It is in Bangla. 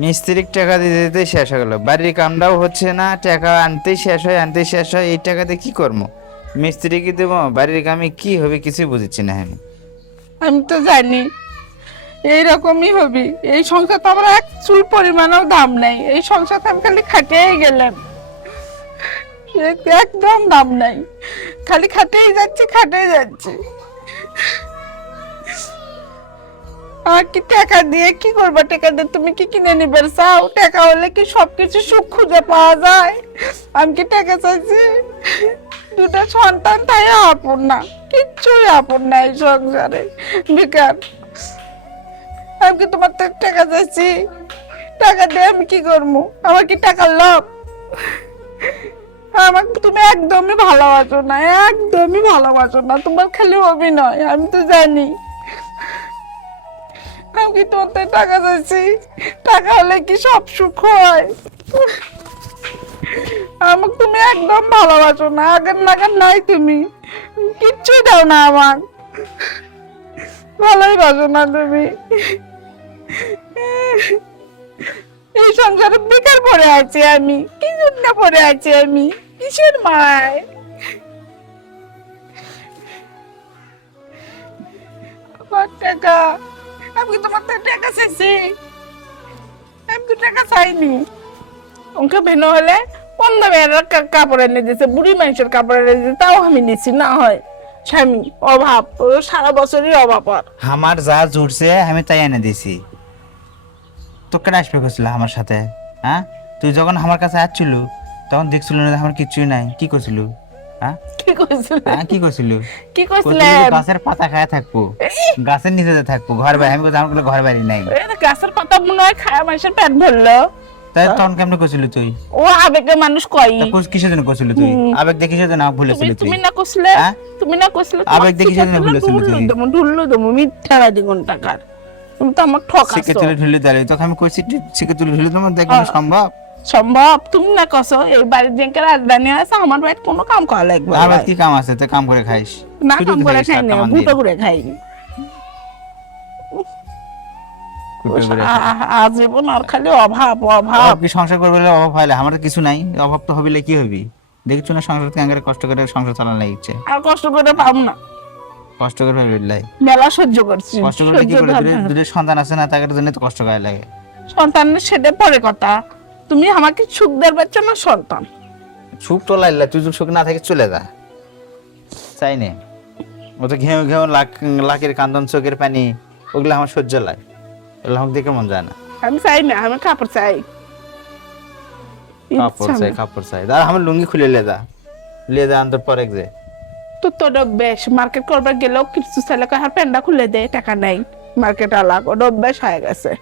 মিস্ত্রির টাকা দিতে দিতে শেষ হয়ে গেল, বাড়ির কামটাও হচ্ছে না, টাকা আনতেই শেষ হয়, এই টাকাতে কি করবো? মিস্ত্রিকে দেবো, বাড়ির কামে কি হবে কিছুই বুঝছি না আমি। আমি তো জানি এইরকমই হবি। এই সংসার তো আমার এক চুল পরিমাণেও দাম নাই। এই সংসার আমি খালি খাটেই গেলাম, একদম দাম নাই। খালি খাটেই যাচ্ছি। আর কি টাকা দিয়ে কি করবা? টাকা দিয়ে তুমি কি কিনে নিবে চাও? টাকা হলে কি সবকিছু সুখ খুঁজে পাওয়া যায়? আমি কি টাকা চাইছি? দুটা সন্তান তাই আপন না, কিচ্ছুই আপন না এই সংসারে, বেকার। আমি কি তোমার থেকে টাকা চাইছি? টাকা দিয়ে আমি কি করবো? আমার কি টাকার লোভ? আমাকে তুমি একদমই ভালোবাসো না, একদমই ভালোবাসো না। তোমার খালি অভিনয়, আমি তো জানি। আমি কি তোমার থেকে টাকা চাইছি? টাকা হলে কি সব সুখ হয়? আমাকে তুমি একদম ভালোবাসো না, আগের নাগার নাই। তুমি কিচ্ছুই দাও না আমার, ভালোই বাসো না তুমি। এই সংসারে বেকার পড়ে আছি আমি, কি জন্য পড়ে আছি আমি? কিসের মায়? আমার টাকা, আমি তোমার থেকে টাকা চাইছি? আমি তো টাকা চাইনি। ওকে ভিন্ন হলে অন্য মেয়েরা কাপড় এনে দিয়েছে, বুড়ি মানুষের কাপড় এনে দিয়েছে, তাও আমি নিচ্ছি না। হয় স্বামী অভাব, সারা বছরই অভাব। আর আমার যা জুটছে আমি তাই এনে দিছি। তোকে আসবে করছিল আমার সাথে? হ্যাঁ, তুই যখন আমার কাছে আসছিল তখন দেখছিল না আমার কিচ্ছুই নাই, কি করছিল? হ্যাঁ, কি করছিল? হ্যাঁ কি করছিল? কি করছিল করছিলেন? যে গাছের পাতা খায় থাকবো, গাছের নিচে থাকবো, ঘর বাড়ি। আমি আমার কোনো ঘর বাড়ি নাই। গাছের পাতা মনে হয় খায় মানুষের পেট ভরলো। তাই তখন কেমন করছিল তুই? ও আবেগে মানুষ কই। কিসের জন্য করছিল তুই? আবেগ দেখে কিসের জন্য ভুলেছিল তুই? তুমি না করছিলে? হ্যাঁ? তুমি না করছিলে? আবেগ দেখে কিসের জন্য ভুলেছিল তুই? ঢুললো দমু মিথ্যা বাদী কোন টাকার। তুমি তো আমার শিখে ঠকাছো। তুলে ঢুলে দাঁড়িয়ে তোকে আমি কইছি শিখে তুলে ঢুলে তোমার দেখো সম্ভব? সম্ভব? তুমি না কছো এই বাড়ির যে রাজধানী আছে, আমার বাড়িতে কোনো কাম করা লাগবে না। আবার কি কাম আছে? তুই কাম করে খাইস? না, শুধু কাম করে খাইস, খাই না, টাকা মান গুটো দিয়ে। করে খাই। কুটে করে খাই। আজীবন আর খালি অভাব অভাব। অভাব কি সংসার করবে বলে অভাব হইলে? আমার তো কিছু নাই, অভাব তো হবিলে কি হবি? দেখছো না সংসার থেকে কষ্ট করে সংসার চালানো লাগছে। আর কষ্ট করে পাবো না, কষ্ট করে হবিলাই মেলা সহ্য করছি। কষ্ট করে কি করে? দুটো সন্তান আছে না, তাদের জন্য তো কষ্ট করা লাগে। সন্তানের সেটা পরে কথা। তুমি আমাকে সুখ দেওয়ার পাচ্ছ না সন্তান। সুখ তো লাইলা, তুই সুখ না থেকে চলে যা, চাই নে। ও তো ঘেউ ঘেউ লাখের কান্দন, চোখের পানি, ওগুলো আমার সহ্য লাগে, ওগুলো আমার দেখে মন যায় না। আমি চাই না, আমি কাপড় চাই। কাপড় চাই দাঁড়া, আমার লুঙ্গি খুলে লিয়ে যা আন্তর পরে যে। তো বেশ মার্কেট করবার গেলেও কিছু ছেলে আর প্যান্ডা খুলে দেয়, টাকা নাই। মার্কেট আলাগ ওটা অভ্যাস হয়ে গেছে।